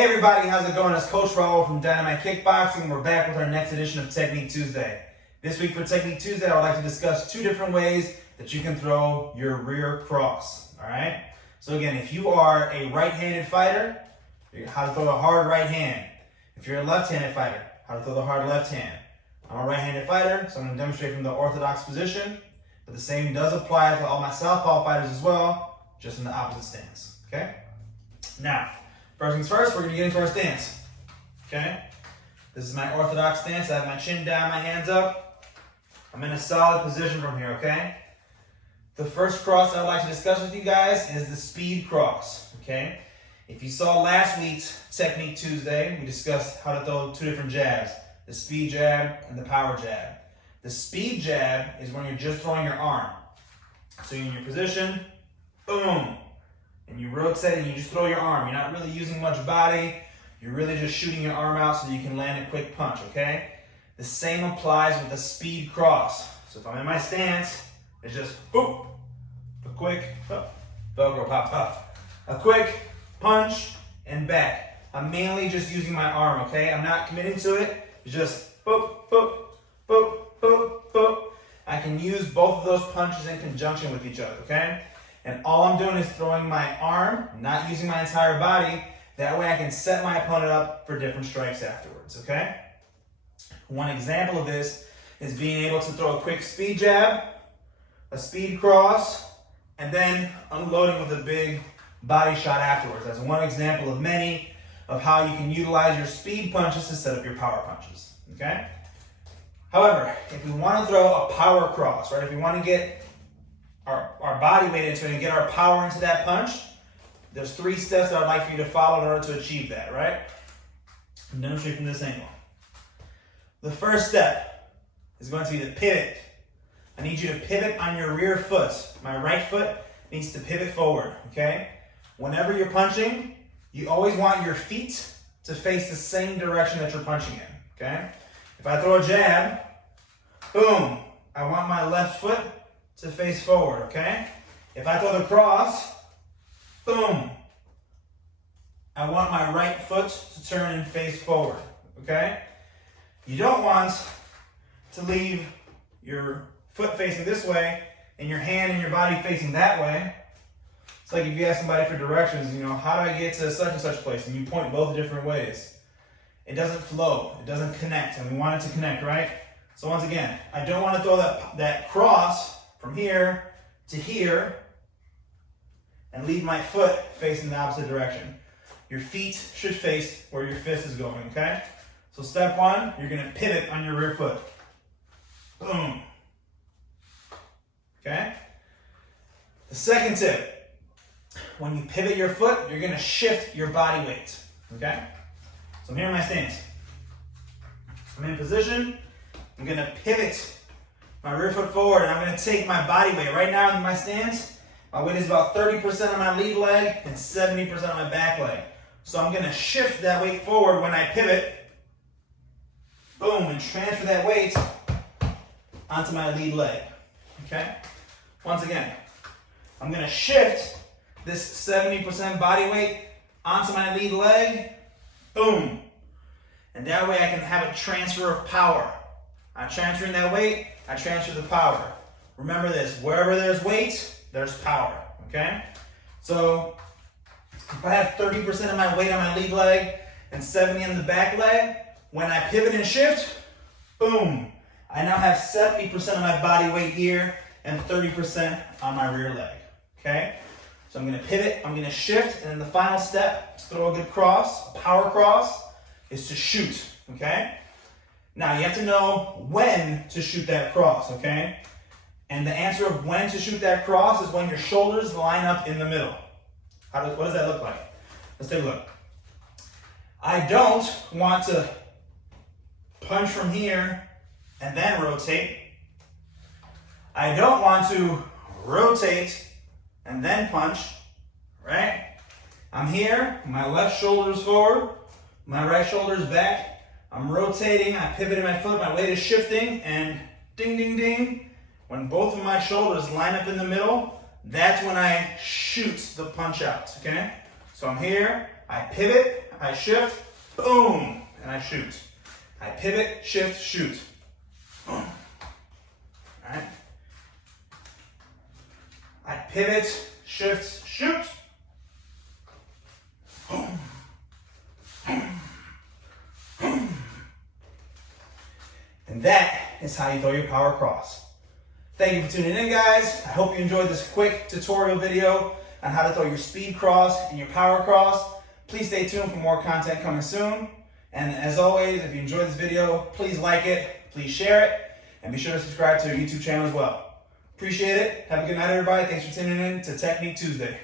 Hey everybody, how's it going? It's Coach Raul from Dynamite Kickboxing. We're back with our next edition of Technique Tuesday. This week for Technique Tuesday, I would like to discuss 2 different ways that you can throw your rear cross, all right? So again, if you are a right-handed fighter, how to throw the hard right hand. If you're a left-handed fighter, how to throw the hard left hand. I'm a right-handed fighter, so I'm going to demonstrate from the orthodox position, but the same does apply to all my southpaw fighters as well, just in the opposite stance, okay? Now, first things first, we're going to get into our stance, okay? This is my orthodox stance. I have my chin down, my hands up. I'm in a solid position from here, okay? The first cross I would like to discuss with you guys is the speed cross, okay? If you saw last week's Technique Tuesday, we discussed how to throw 2 different jabs, the speed jab and the power jab. The speed jab is when you're just throwing your arm. So you're in your position, boom, and you rotate and you just throw your arm. You're not really using much body. You're really just shooting your arm out so you can land a quick punch, okay? The same applies with the speed cross. So if I'm in my stance, it's just boop, a quick, Velcro pop, pop, a quick punch and back. I'm mainly just using my arm, okay? I'm not committing to it. It's just boop, boop, boop, boop, boop. I can use both of those punches in conjunction with each other, okay? And all I'm doing is throwing my arm, not using my entire body. That way I can set my opponent up for different strikes afterwards, okay? One example of this is being able to throw a quick speed jab, a speed cross, and then unloading with a big body shot afterwards. That's one example of many of how you can utilize your speed punches to set up your power punches, okay? However, if we want to throw a power cross, right, if we want to get our body weight into it and get our power into that punch, there's 3 steps that I'd like for you to follow in order to achieve that, right? I'm demonstrating from this angle. The first step is going to be the pivot. I need you to pivot on your rear foot. My right foot needs to pivot forward, okay? Whenever you're punching, you always want your feet to face the same direction that you're punching in, okay? If I throw a jab, boom, I want my left foot to face forward, okay? If I throw the cross, boom, I want my right foot to turn and face forward, okay? You don't want to leave your foot facing this way and your hand and your body facing that way. It's like if you ask somebody for directions, you know, how do I get to such and such place? And you point both different ways. It doesn't flow, it doesn't connect, and we want it to connect, right? So once again, I don't want to throw that cross from here to here and leave my foot facing the opposite direction. Your feet should face where your fist is going, okay? So step 1, you're going to pivot on your rear foot. Boom. Okay? The second tip, when you pivot your foot, you're going to shift your body weight, okay? So I'm here in my stance. I'm in position. I'm going to pivot my rear foot forward, and I'm going to take my body weight. Right now in my stance, my weight is about 30% on my lead leg and 70% on my back leg. So I'm going to shift that weight forward when I pivot. Boom, and transfer that weight onto my lead leg. Okay? Once again, I'm going to shift this 70% body weight onto my lead leg. Boom. And that way I can have a transfer of power. I'm transferring that weight, I transfer the power. Remember this, wherever there's weight, there's power, okay? So if I have 30% of my weight on my lead leg and 70 on the back leg, when I pivot and shift, boom, I now have 70% of my body weight here and 30% on my rear leg, okay? So I'm gonna pivot, I'm gonna shift, and then the final step to throw a good cross, a power cross, is to shoot, okay? Now you have to know when to shoot that cross, okay? And the answer of when to shoot that cross is when your shoulders line up in the middle. What does that look like? Let's take a look. I don't want to punch from here and then rotate. I don't want to rotate and then punch, right? I'm here, my left shoulder is forward, my right shoulder is back. I'm rotating, I pivoted my foot, my weight is shifting, and ding, ding, ding. When both of my shoulders line up in the middle, that's when I shoot the punch out, okay? So I'm here, I pivot, I shift, boom, and I shoot. I pivot, shift, shoot. Boom. All right. I pivot, shift, shoot. Boom. And that is how you throw your power cross. Thank you for tuning in, guys. I hope you enjoyed this quick tutorial video on how to throw your speed cross and your power cross. Please stay tuned for more content coming soon. And as always, if you enjoyed this video, please like it, please share it, and be sure to subscribe to our YouTube channel as well. Appreciate it. Have a good night, everybody. Thanks for tuning in to Technique Tuesday.